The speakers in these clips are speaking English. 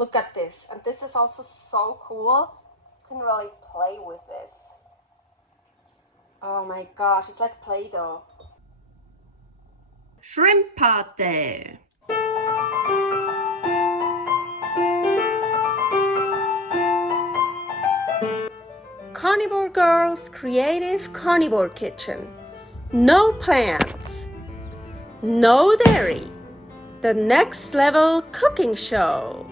look at this. And this is also so cool. You can really play with this. Oh my gosh, it's like Play-Doh. Shrimp pâté. Carnivore Girl's Creative Carnivore Kitchen. No plants, no dairy, the next level cooking show.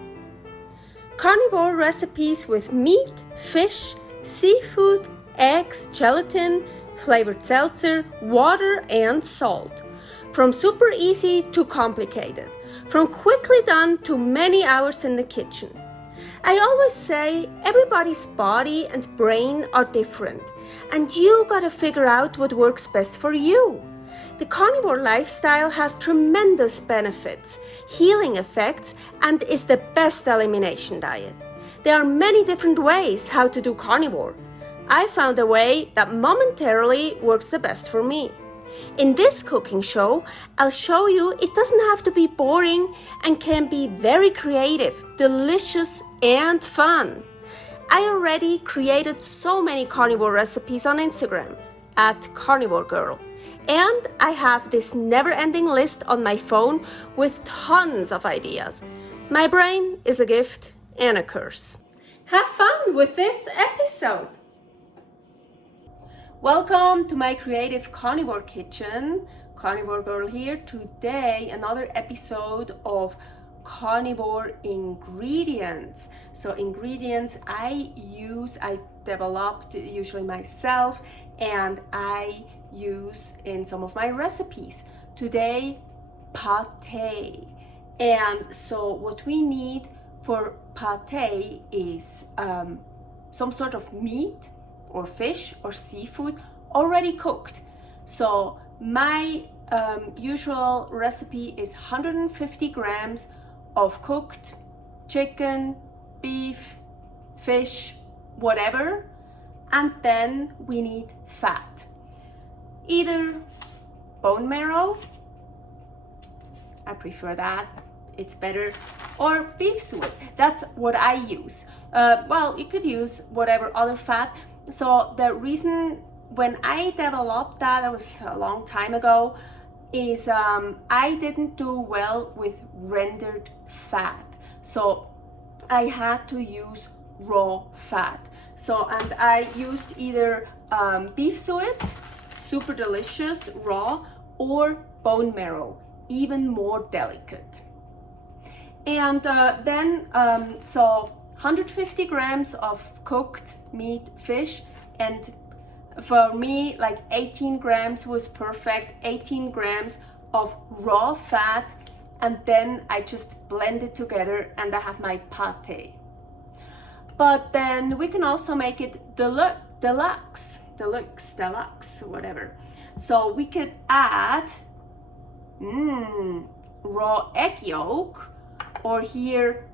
Carnivore recipes with meat, fish, seafood, eggs, gelatin, flavored seltzer, water and salt. From super easy to complicated, from quickly done to many hours in the kitchen. I always say everybody's body and brain are different, and you gotta figure out what works best for you. The carnivore lifestyle has tremendous benefits, healing effects, and is the best elimination diet. There are many different ways how to do carnivore. I found a way that momentarily works the best for me. In this cooking show, I'll show you it doesn't have to be boring and can be very creative, delicious, and fun. I already created so many carnivore recipes on Instagram at Carnivore Girl, and I have this never-ending list on my phone with tons of ideas. My brain is a gift and a curse. Have fun with this episode! Welcome to my creative carnivore kitchen. Carnivore Girl here. Today another episode of carnivore ingredients. So ingredients I developed usually myself and I use in some of my recipes. Today, pâté. And so what we need for pâté is some sort of meat or fish or seafood already cooked. So my usual recipe is 150 grams of cooked chicken, beef, fish, whatever, and then we need fat. Either bone marrow, I prefer that, it's better, or beef suet. That's what I use. Well, you could use whatever other fat. So the reason when I developed that was a long time ago, is I didn't do well with rendered fat. So I had to use raw fat. So, and I used either beef suet, super delicious, raw, or bone marrow, even more delicate. And then, so 150 grams of cooked meat, fish, and for me, like 18 grams was perfect, 18 grams of raw fat, and then I just blend it together and I have my pâté. But then we can also make it deluxe, whatever. So we could add raw egg yolk, or here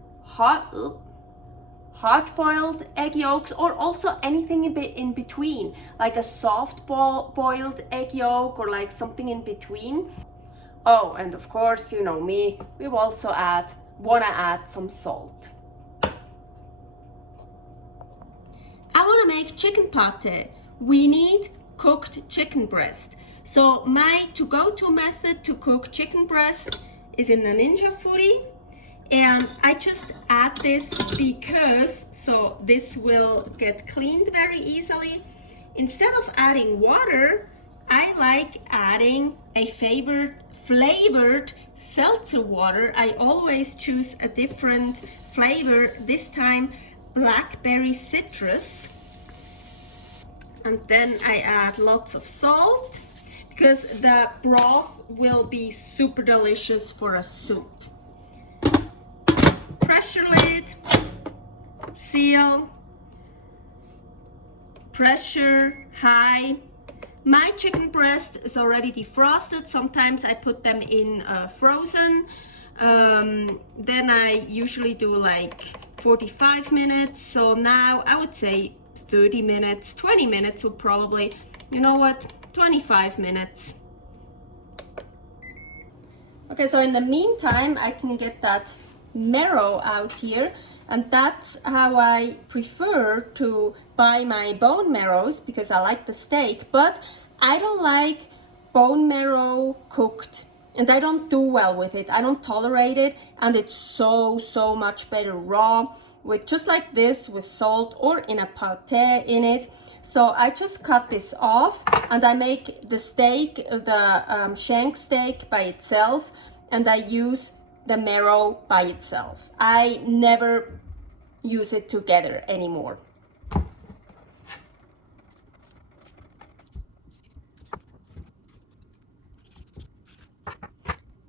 hard-boiled egg yolks, or also anything in between, like a soft boiled egg yolk or like something in between. Oh, and of course, you know me, we also wanna add some salt. I wanna make chicken pâté. We need cooked chicken breast. So my to-go-to method to cook chicken breast is in the Ninja Foodie. And I just add this because so this will get cleaned very easily. Instead of adding water, I like adding a flavored seltzer water. I always choose a different flavor, this time blackberry citrus. And then I add lots of salt because the broth will be super delicious for a soup. Pressure lid, seal, pressure high. My chicken breast is already defrosted. Sometimes I put them in frozen. Then I usually do like 45 minutes. So now I would say 30 minutes, 20 minutes would probably, you know what, 25 minutes. Okay, so in the meantime, I can get that marrow out here, and that's how I prefer to buy my bone marrows, because I like the steak, but I don't like bone marrow cooked, and I don't do well with it. I don't tolerate it, and it's so much better raw, with just like this, with salt or in a pâté in it. So I just cut this off, and I make the steak, the shank steak by itself, and I use the marrow by itself. I never use it together anymore.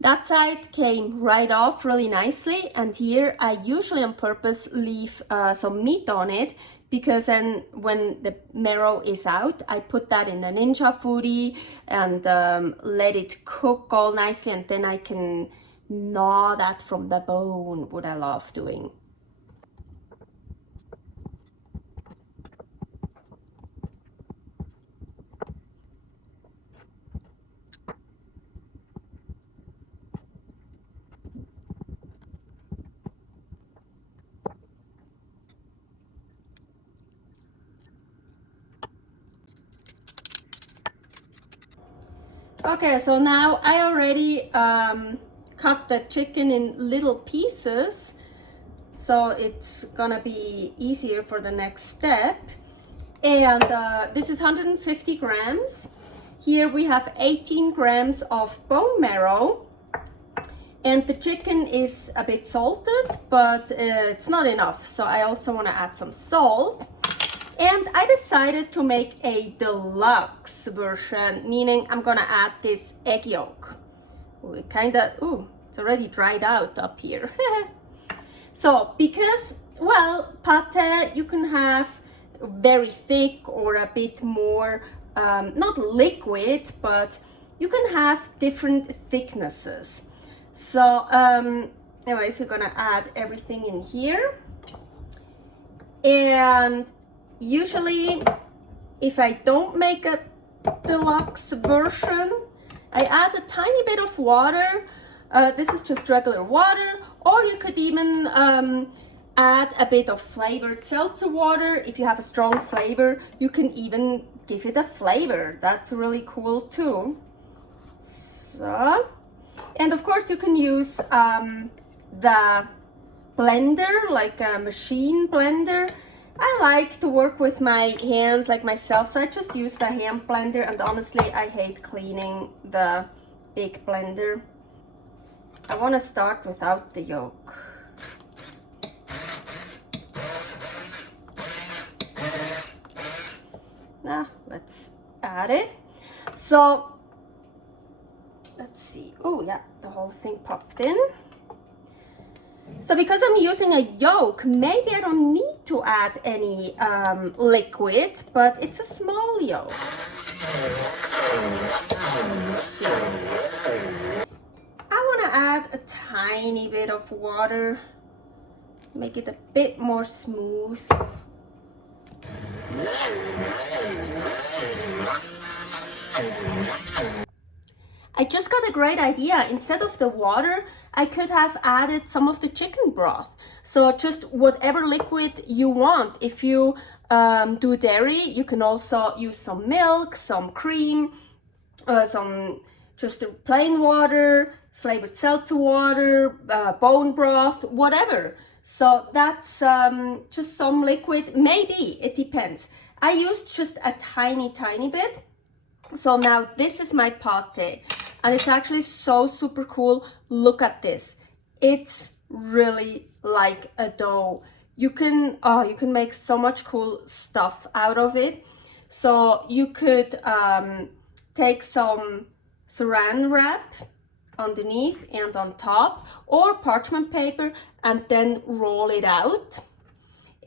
That side came right off really nicely, and here I usually on purpose leave some meat on it, because then when the marrow is out, I put that in a Ninja foodie and let it cook all nicely, and then I can gnaw that from the bone, what I love doing. Okay, so now I already cut the chicken in little pieces, so it's gonna be easier for the next step. And this is 150 grams. Here we have 18 grams of bone marrow, and the chicken is a bit salted, but it's not enough, so I also want to add some salt. And I decided to make a deluxe version, meaning I'm gonna add this egg yolk. We it's already dried out up here. So, because, well, pâté, you can have very thick or a bit more, not liquid, but you can have different thicknesses. So, anyways, we're gonna add everything in here. And usually, if I don't make a deluxe version, I add a tiny bit of water. This is just regular water, or you could even add a bit of flavored seltzer water. If you have a strong flavor, you can even give it a flavor. That's really cool too. So, and of course you can use the blender, like a machine blender. I like to work with my hands like myself, so I just use the hand blender, and honestly I hate cleaning the big blender. I want to start without the yolk. Now let's add it. So let's see. Oh yeah, the whole thing popped in. So because I'm using a yolk, maybe I don't need to add any liquid, but it's a small yolk. Let's see. I want to add a tiny bit of water, make it a bit more smooth. I just got a great idea. Instead of the water, I could have added some of the chicken broth. So just whatever liquid you want. If you do dairy, you can also use some milk, some cream, some just plain water, flavored seltzer water, bone broth, whatever. So that's just some liquid. Maybe, it depends. I used just a tiny bit. So now this is my pâté, and it's actually so super cool. Look at this. It's really like a dough. You can make so much cool stuff out of it. So you could take some saran wrap underneath and on top, or parchment paper, and then roll it out.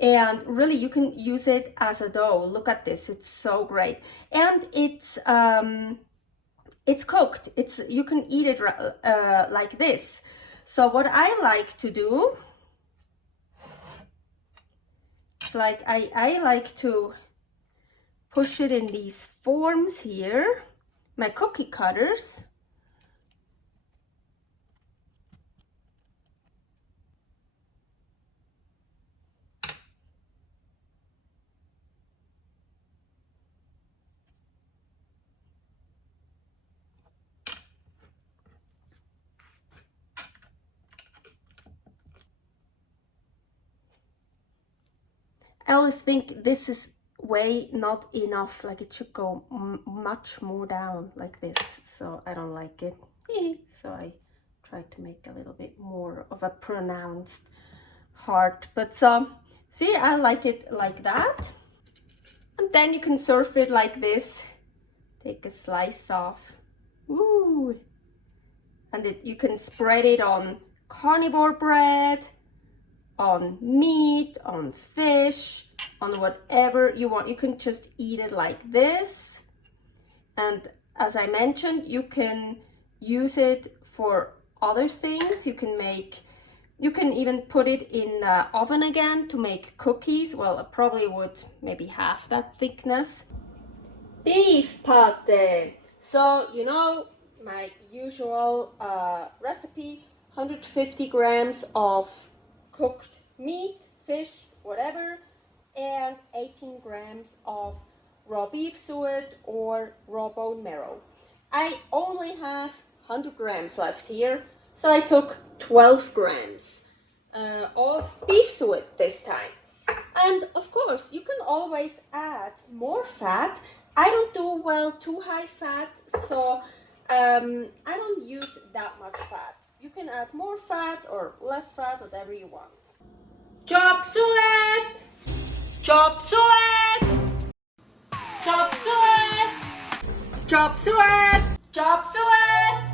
And really, you can use it as a dough. Look at this, it's so great. And it's cooked. You can eat it like this. So what I like to do, it's like I like to push it in these forms here, my cookie cutters. I always think this is way not enough, like it should go much more down like this, so I don't like it. So I try to make a little bit more of a pronounced heart, but see, I like it like that. And then you can serve it like this. Take a slice off. Ooh. And you can spread it on carnivore bread, on meat, on fish, on whatever you want. You can just eat it like this. And as I mentioned, you can use it for other things. You can even put it in the oven again to make cookies. Well, I probably would maybe half that thickness. Beef pâté. So, you know, my usual recipe, 150 grams of cooked meat, fish, whatever, and 18 grams of raw beef suet or raw bone marrow. I only have 100 grams left here, so I took 12 grams of beef suet this time. And of course, you can always add more fat. I don't do well too high fat, so I don't use that much fat. You can add more fat or less fat, whatever you want. Chop suet! Chop suet! Chop suet! Chop suet! Chop suet!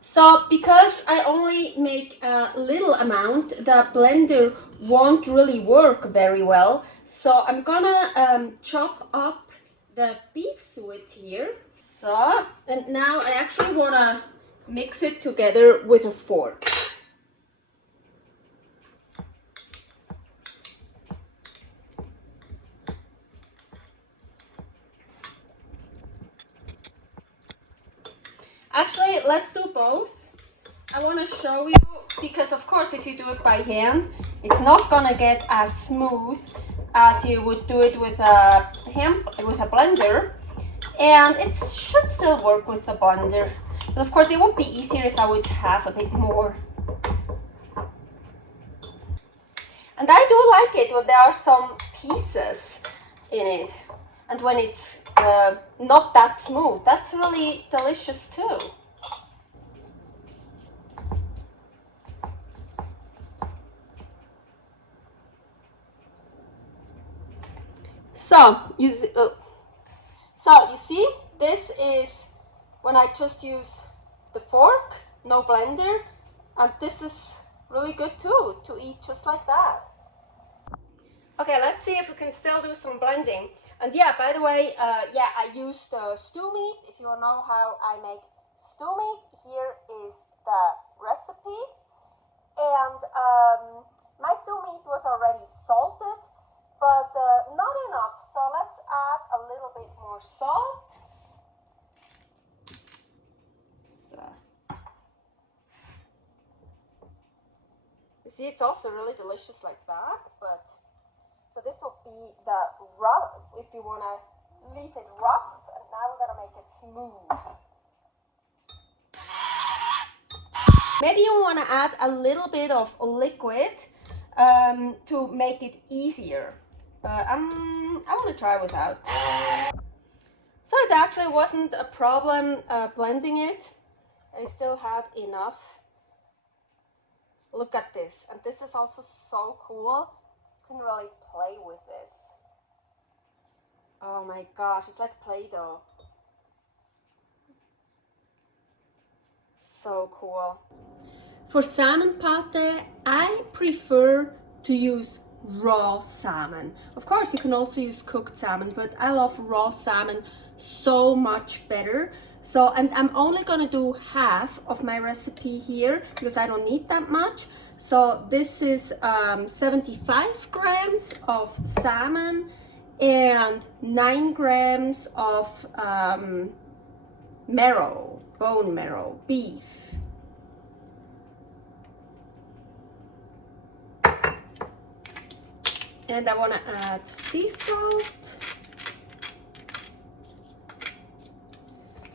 So because I only make a little amount, the blender won't really work very well. So I'm gonna chop up the beef suet here. So, and now I actually wanna mix it together with a fork. Actually, let's do both. I want to show you, because of course if you do it by hand, it's not gonna get as smooth as you would do it with a blender, and it should still work with the blender. But of course it would be easier if I would have a bit more. And I do like it when there are some pieces in it, and when it's not that smooth. That's really delicious too. So you see, this is when I just use the fork, no blender, and this is really good too, to eat just like that. Okay, let's see if we can still do some blending. And yeah, by the way, yeah, I used stew meat. If you know how I make stew meat, here is the recipe. And my stew meat was already salted, but not enough. So let's add a little bit more salt. So, you see, it's also really delicious like that, but so this will be the rough, if you want to leave it rough, and now we're going to make it smooth. Maybe you want to add a little bit of liquid to make it easier. I want to try without. So it actually wasn't a problem blending it. I still had enough. Look at this, and this is also so cool. You can really play with this. Oh my gosh, it's like Play-Doh. So cool. For salmon pâté, I prefer to use raw salmon. Of course, you can also use cooked salmon, but I love raw salmon so much better. So, and I'm only gonna do half of my recipe here because I don't need that much. So this is 75 grams of salmon and 9 grams of marrow, bone marrow, beef. And I want to add sea salt.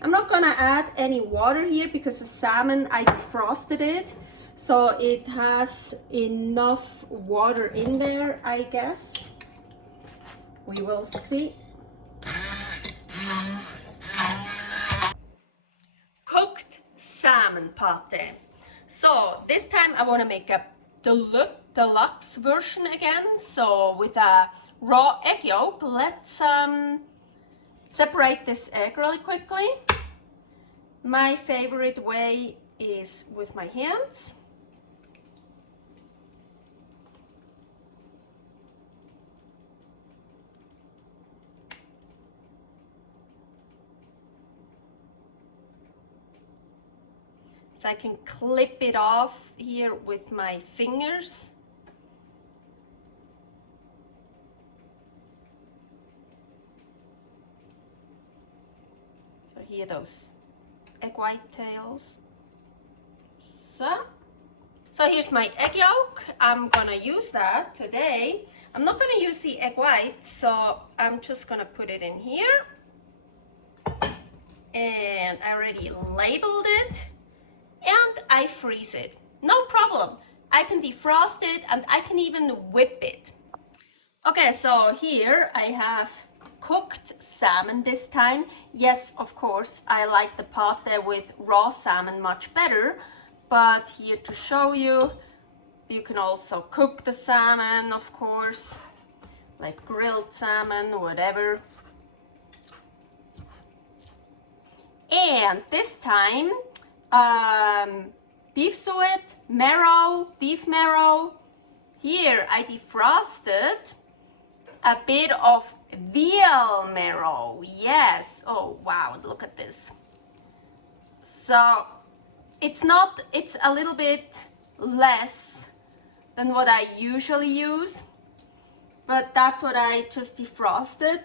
I'm not going to add any water here because the salmon, I defrosted it. So it has enough water in there, I guess. We will see. Cooked salmon pâté. So this time I want to make a deluxe version again. So with a raw egg yolk, let's separate this egg really quickly. My favorite way is with my hands. So I can clip it off here with my fingers. So here those egg white tails. So here's my egg yolk. I'm gonna use that today. I'm not gonna use the egg white, so I'm just gonna put it in here. And I already labeled it. And I freeze it. No problem. I can defrost it and I can even whip it. Okay, so here I have cooked salmon this time. Yes, of course, I like the pâté with raw salmon much better. But here to show you, you can also cook the salmon, of course, like grilled salmon, whatever. And this time, beef suet, marrow, beef marrow. Here I defrosted a bit of veal marrow. Yes. Oh wow, look at this. So it's a little bit less than what I usually use, but that's what I just defrosted.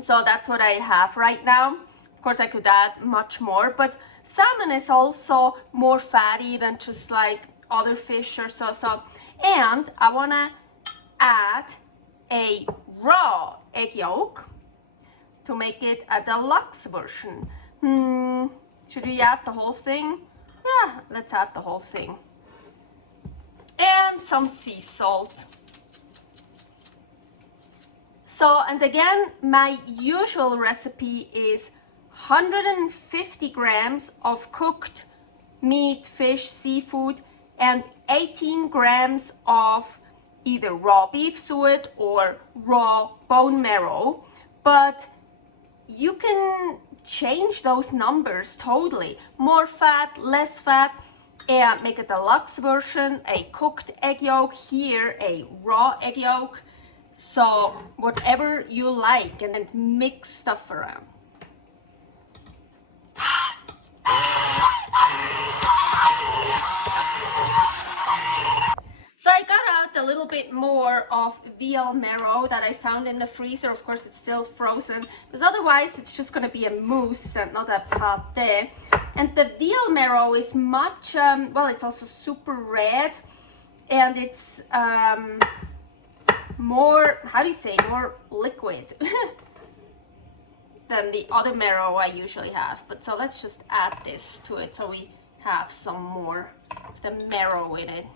So that's what I have right now. Of course, I could add much more, but salmon is also more fatty than just like other fish or so. And I want to add a raw egg yolk to make it a deluxe version. Should we add the whole thing? Yeah, let's add the whole thing. And some sea salt. So, and again, my usual recipe is 150 grams of cooked meat, fish, seafood, and 18 grams of either raw beef suet or raw bone marrow. But you can change those numbers totally. More fat, less fat, and make a deluxe version, a cooked egg yolk, here a raw egg yolk. So whatever you like, and then mix stuff around. So I got out a little bit more of veal marrow that I found in the freezer. Of course, it's still frozen, because otherwise it's just going to be a mousse and not a pâté. And the veal marrow is much, well, it's also super red, and it's more, how do you say, more liquid. than the other marrow I usually have. But so let's just add this to it so we have some more of the marrow in it.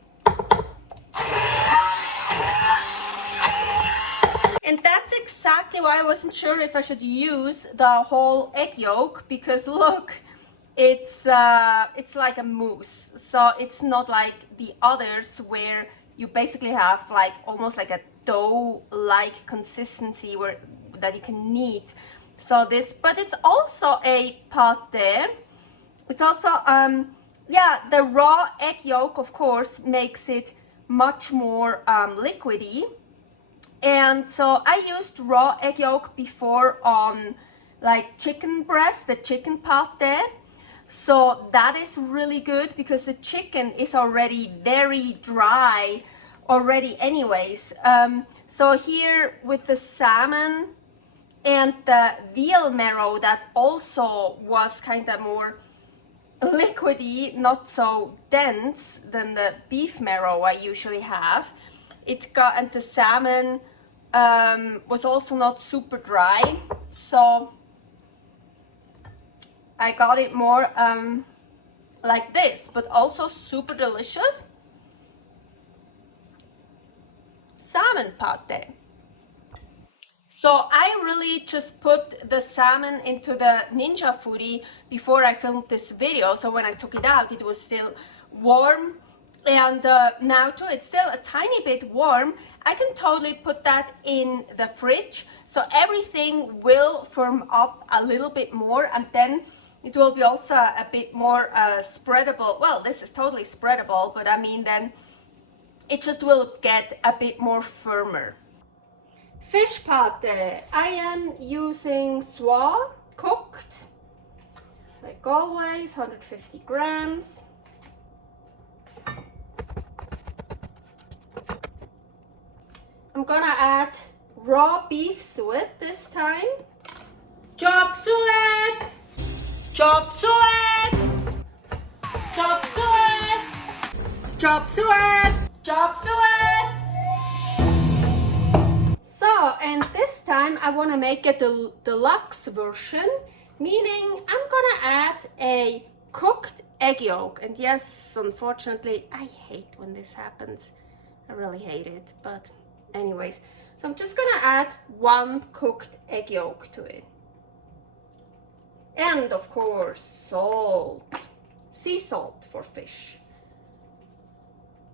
And that's exactly why I wasn't sure if I should use the whole egg yolk, because look, it's like a mousse. So it's not like the others where you basically have like almost like a dough-like consistency that you can knead. So this, but it's also a pâté. It's also yeah, the raw egg yolk of course makes it much more liquidy. And so I used raw egg yolk before on like chicken breast, the chicken pâté. So that is really good because the chicken is already very dry already anyways. So here with the salmon and the veal marrow that also was kind of more liquidy, not so dense than the beef marrow I usually have. It got, and the salmon was also not super dry, so I got it more like this, but also super delicious. Salmon pâté. So I really just put the salmon into the Ninja Foodie before I filmed this video. So when I took it out, it was still warm. And now too, it's still a tiny bit warm. I can totally put that in the fridge. So everything will firm up a little bit more, and then it will be also a bit more spreadable. Well, this is totally spreadable, but I mean then it just will get a bit more firmer. Fish pâté. I am using suet cooked, like always, 150 grams. I'm gonna add raw beef suet this time. Chop suet! Chop suet! Chop suet! Chop suet! Chop suet! So, and this time I want to make it the deluxe version, meaning I'm gonna add a cooked egg yolk. And yes, unfortunately, I hate when this happens. I really hate it, but anyways. So I'm just gonna add 1 cooked egg yolk to it. And of course, salt. Sea salt for fish.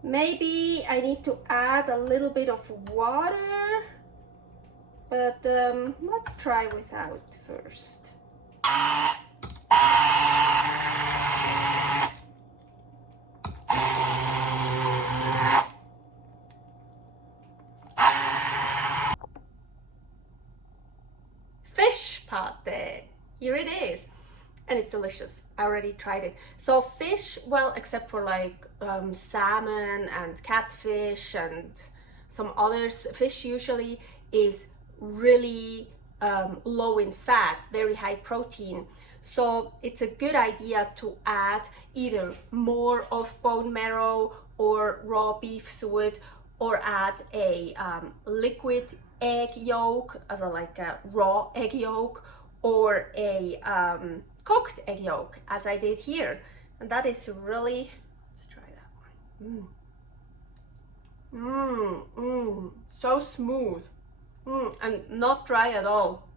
Maybe I need to add a little bit of water, but let's try without first. Fish pâté. Here it is. And it's delicious. I already tried it. So fish, well, except for like salmon and catfish and some others, fish usually is really low in fat, very high protein. So it's a good idea to add either more of bone marrow or raw beef suet, or add a liquid egg yolk, as like a raw egg yolk, or a cooked egg yolk, as I did here. And that is really, let's try that one. So smooth. And not dry at all.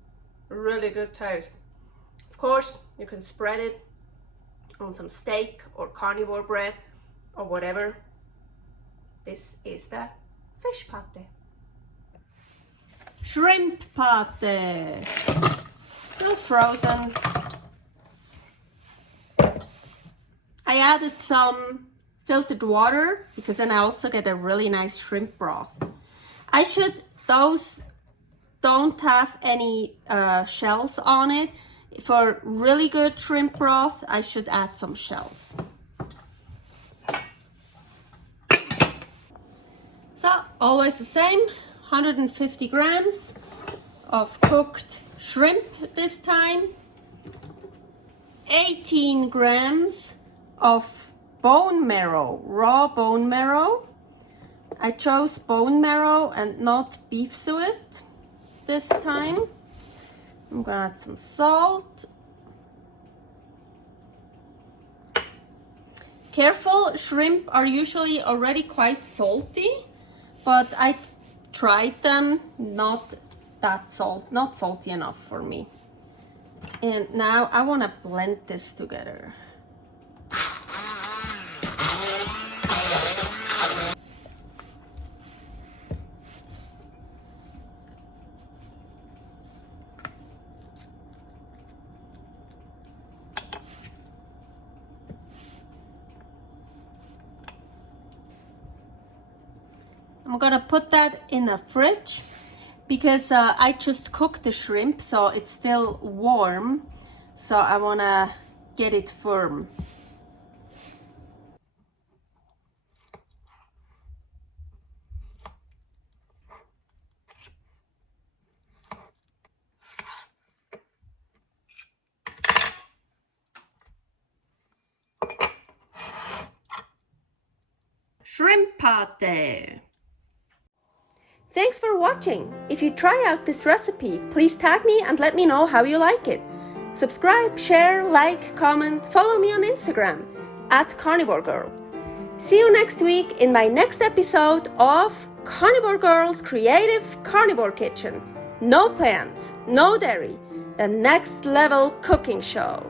Really good taste. Of course, you can spread it on some steak or carnivore bread or whatever. This is the fish pâté. Shrimp pâté. Still frozen. I added some filtered water because then I also get a really nice shrimp broth. Those don't have any shells on it. For really good shrimp broth, I should add some shells. So always the same, 150 grams of cooked shrimp this time, 18 grams of bone marrow, raw bone marrow. I chose bone marrow and not beef suet this time. I'm gonna add some salt. Careful, shrimp are usually already quite salty, but I tried them, not salty enough for me. And now I want to blend this together. I'm gonna put that in the fridge because I just cooked the shrimp, so it's still warm. So I wanna get it firm. Shrimp pâté. Thanks for watching. If you try out this recipe, please tag me and let me know how you like it. Subscribe, share, like, comment, follow me on Instagram @CarnivoreGirl. See you next week in my next episode of Carnivore Girl's Creative Carnivore Kitchen. No plants, no dairy, the next level cooking show.